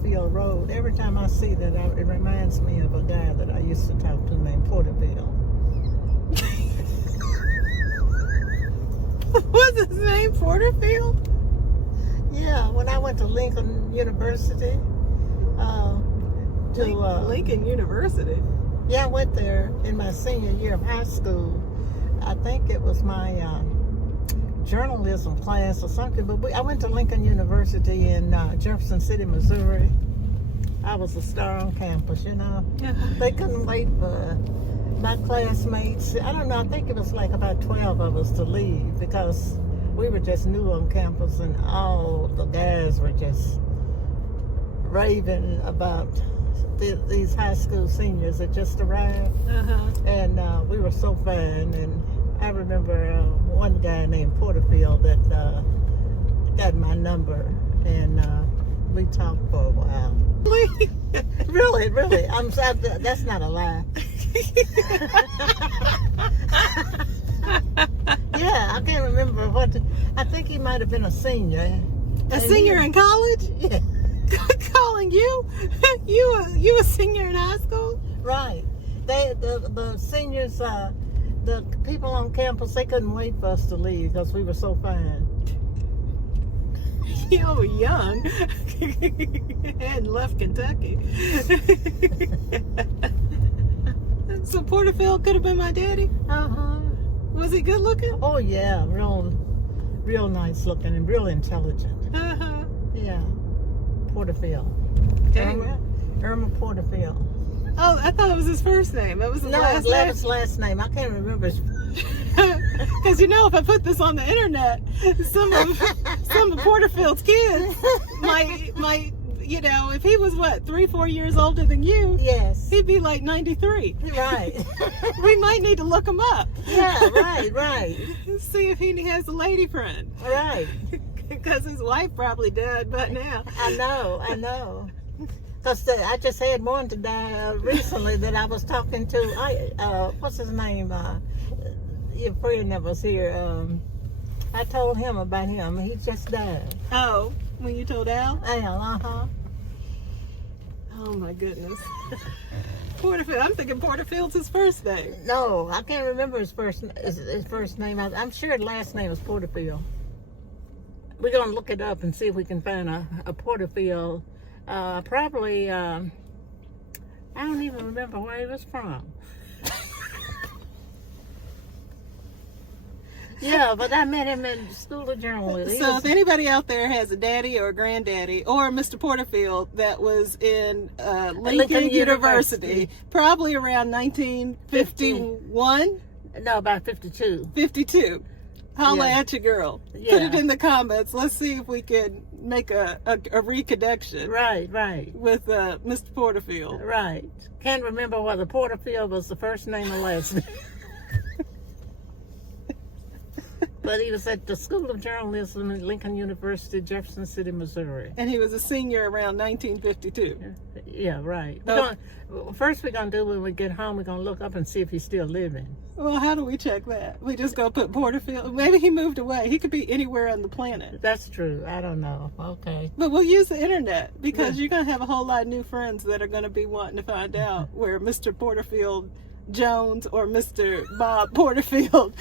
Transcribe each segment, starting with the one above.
Porterfield Road. Every time I see that, it reminds me of a guy that I used to talk to named Porterfield. What's his name? Porterfield? Yeah, when I went to Lincoln University, Lincoln University? yeah, I went there in my senior year of high school. I think it was my journalism class or something, but I went to Lincoln University in Jefferson City, Missouri. I was a star on campus, you know. They couldn't wait for my classmates. I don't know, I think it was like about 12 of us to leave because we were just new on campus and all the guys were just raving about these high school seniors that just arrived. And we were so fun. And I remember one guy named Porterfield that got my number, and we talked for a while. Really? I'm sorry, that's not a lie. Yeah, I can't remember I think he might have been a senior. A senior in college? Yeah. Calling you? You a senior in high school? Right. The seniors, the people on campus, they couldn't wait for us to leave because we were so fine. You were young and left Kentucky. So Porterfield could have been my daddy? Was he good looking? Oh yeah, real nice looking and real intelligent. Yeah, Porterfield. Irma Porterfield. Oh, I thought it was his first name. That was his last name? name? No, his last name. I can't remember his. Because if I put this on the internet, some of Porterfield's kids might, if he was 3-4 years older than you, yes, he'd be like 93. Right. We might need to look him up. Yeah, right. See if he has a lady friend. Right. Because his wife probably died by now. I know. Because I just had one to die recently that I was talking to. What's his name? Your friend that was here. I told him about him. He just died. Oh, when you told Al? Al, Oh my goodness. Porterfield. I'm thinking Porterfield's his first name. No, I can't remember his first name. I'm sure his last name was Porterfield. We're gonna look it up and see if we can find a Porterfield. Probably. I don't even remember where he was from. Yeah, but I met him in School of Journalism. So if anybody out there has a daddy or a granddaddy or Mr. Porterfield that was in Lincoln University, probably around 1951? No, about 52. 52. Holla at your girl. Yeah. Put it in the comments. Let's see if we can make a reconnection. Right. With Mr. Porterfield. Right. Can't remember whether Porterfield was the first name or last name. But he was at the School of Journalism at Lincoln University, Jefferson City, Missouri. And he was a senior around 1952. Yeah, right. First we're going to do when we get home, we're going to look up and see if he's still living. Well, how do we check that? We just go put Porterfield. Maybe he moved away. He could be anywhere on the planet. That's true. I don't know. Okay. But we'll use the internet because you're going to have a whole lot of new friends that are going to be wanting to find out where Mr. Porterfield Jones or Mr. Bob Porterfield,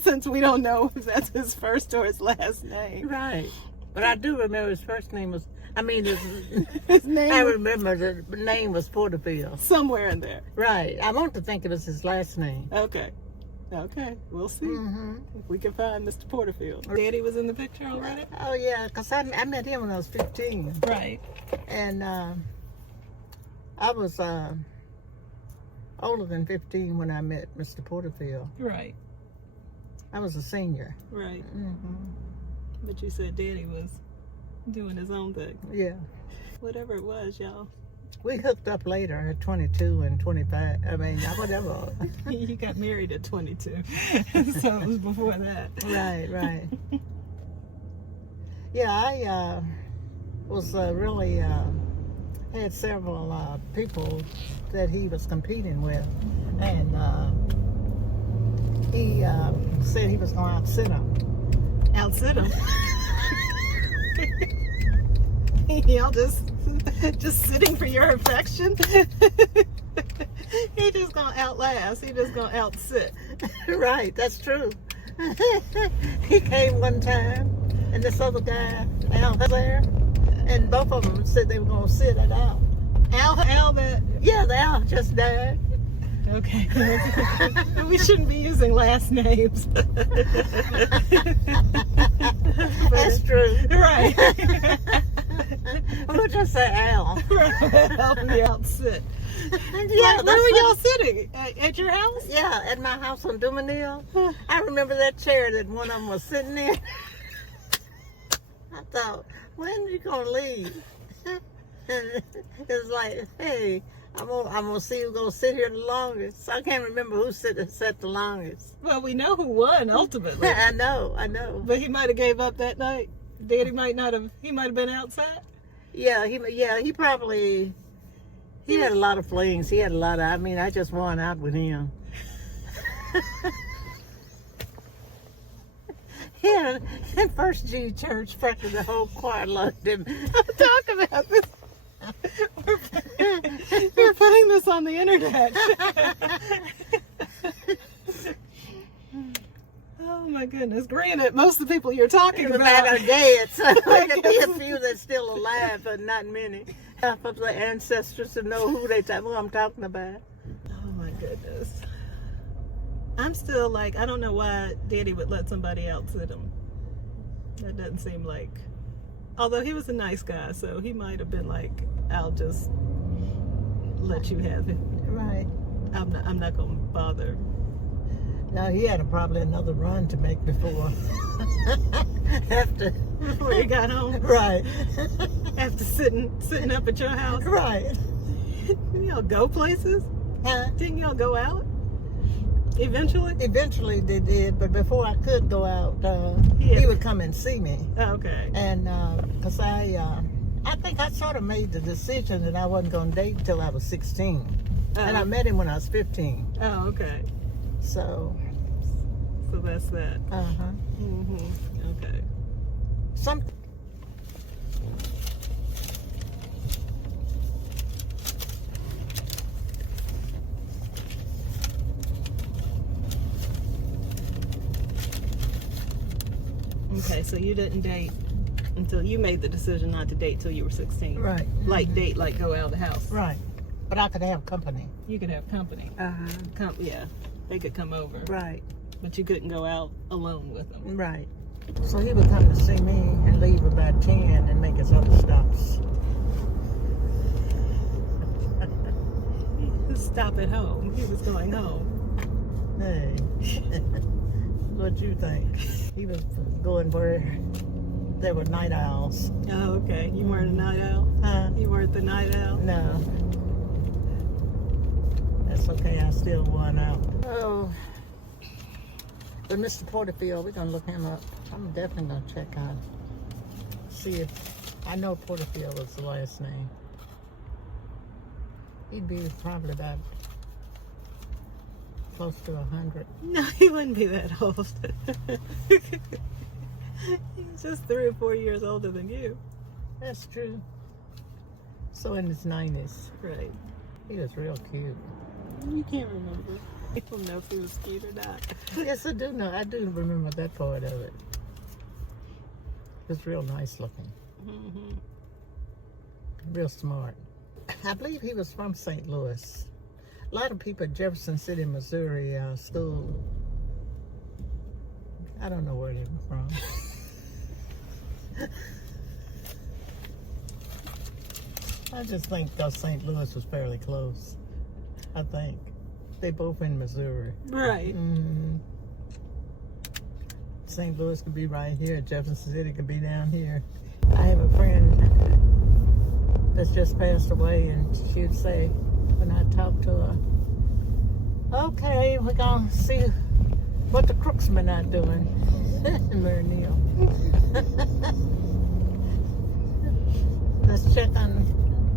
since we don't know if that's his first or his last name. Right. But I do remember his first name was, his name. I remember the name was Porterfield. Somewhere in there. Right. I want to think it was his last name. Okay. We'll see if we can find Mr. Porterfield. Daddy was in the picture already? Oh, yeah, because I met him when I was 15. Right. And I was older than 15 when I met Mr. Porterfield. Right. I was a senior. Right. But you said Daddy was doing his own thing. Yeah. Whatever it was, y'all. We hooked up later at 22 and 25. Whatever. You got married at 22. So it was before that. Right. Yeah, I was really had several people that he was competing with, and he said he was going to outsit him. Outsit him? Y'all just just sitting for your affection. He just gonna outlast. He just gonna outsit. Right, that's true. He came one time, and this other guy, Al, was there, and both of them said they were gonna sit it out. Al, that. Yeah, the Al just died. Okay. We shouldn't be using last names. That's true. Right. We'll just say Al. Help me out sit. Yeah, Where were y'all sitting? At your house? Yeah, at my house on Dumanil. I remember that chair that one of them was sitting in. I thought, when are you gonna leave? It's like, hey, I'm gonna see who's gonna sit here the longest. I can't remember who sat the longest. Well, we know who won ultimately. I know. But he might have gave up that night. Daddy might not have. He might have been outside. Yeah, he probably. He had a lot of flings. He had a lot of. I mean, I just won out with him. Yeah, in First G Church, practically the whole choir loved him. Talk about this. We're putting this on the internet. Oh my goodness! Granted, most of the people you're talking about are dead, so there could be a few that's still alive, but not many. Half of the ancestors to know who I'm talking about. Oh my goodness! I'm still like, I don't know why Daddy would let somebody else sit him. That doesn't seem like. Although he was a nice guy, so he might have been like, I'll just let you have it. Right. I'm not gonna bother. No, he had probably another run to make before. Before he got home. Right. After sitting up at your house. Right. Didn't y'all go places? Huh? Didn't y'all go out? Eventually? Eventually they did, but before I could go out, he would come and see me. Oh, okay. And because I think I sort of made the decision that I wasn't going to date until I was 16. And I met him when I was 15. Oh, okay. So that's that. Uh-huh. Mm-hmm. Okay. Okay, so you didn't date until you made the decision not to date till you were 16. Right. Like date, like go out of the house. Right. But I could have company. You could have company. Uh-huh. Yeah, they could come over. Right. But you couldn't go out alone with them. Right. So he would come to see me and leave about 10 and make his other stops. Stop at home. He was going home. Hey. What you think? He was going where there were night owls. Oh, okay. You weren't a night owl? Huh? You weren't the night owl? No. That's okay. I still won out. Oh. But Mr. Porterfield, we're going to look him up. I'm definitely going to check out. See if... I know Porterfield was the last name. He'd be probably about close to 100. No, he wouldn't be that old. He's just 3 or 4 years older than you. That's true. So in his 90s. Right. He was real cute. You can't remember. I don't know if he was cute or not. Yes, I do know. I do remember that part of it. He was real nice looking. Mm-hmm. Real smart. I believe he was from St. Louis. A lot of people at Jefferson City, Missouri school. I don't know where they were from. I just think St. Louis was fairly close. I think. They both in Missouri. Right. Mm-hmm. St. Louis could be right here. Jefferson City could be down here. I have a friend that's just passed away, and she would say, when I talk to her, okay, we're going to see what the crooksmen are doing. Mary Neal. Let's check on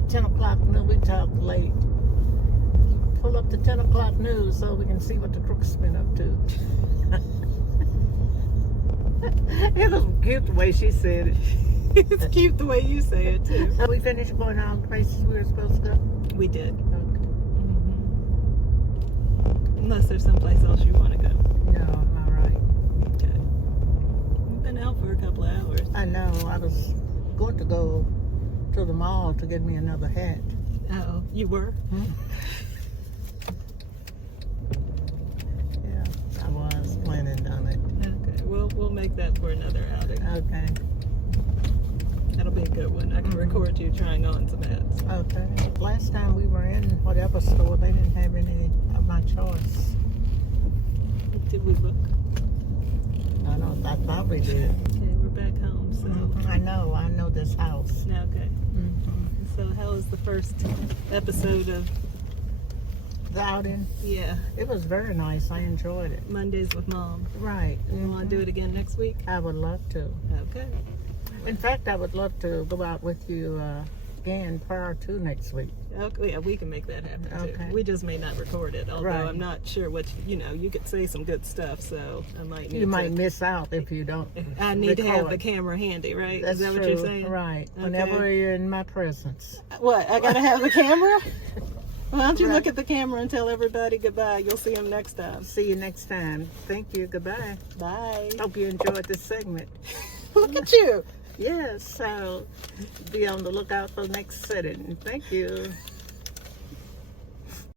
10 o'clock news. We talk late. Pull up the 10 o'clock news so we can see what the crooksmen up to. It was cute the way she said it. It's cute the way you say it too. So we finished going all the places we were supposed to go? We did. Okay. Unless there's someplace else you want to go. No, all right. Okay. We've been out for a couple of hours. I know. I was going to go to the mall to get me another hat. Oh, you were? Yeah, I was planning on it. Okay. We'll make that for another outing. Okay. That'll be a good one. I can record you trying on some hats. Okay. Last time we were in whatever store, they didn't have any of my choice. Did we look? I thought we did. Okay, we're back home, so. I know this house. Okay. Mm-hmm. So how was the first episode of, The outing, yeah, it was very nice. I enjoyed it. Mondays with Mom? Right. You want to do it again next week? I would love to. Okay. In fact, I would love to go out with you again prior to next week. Okay, yeah, we can make that happen too. Okay. We just may not record it, although Right. I'm not sure what, you could say some good stuff, so I might need You might to. miss out if you don't. I need to have the record. camera handy, right? That's Is that true. what you're saying? Right. Okay. Whenever you're in my presence. What, I gotta have the camera? Why don't you Right. look at the camera and tell everybody goodbye? You'll see them next time. See you next time. Thank you. Goodbye. Bye. Hope you enjoyed this segment. Look at you. Yes, so be on the lookout for the next setting. Thank you.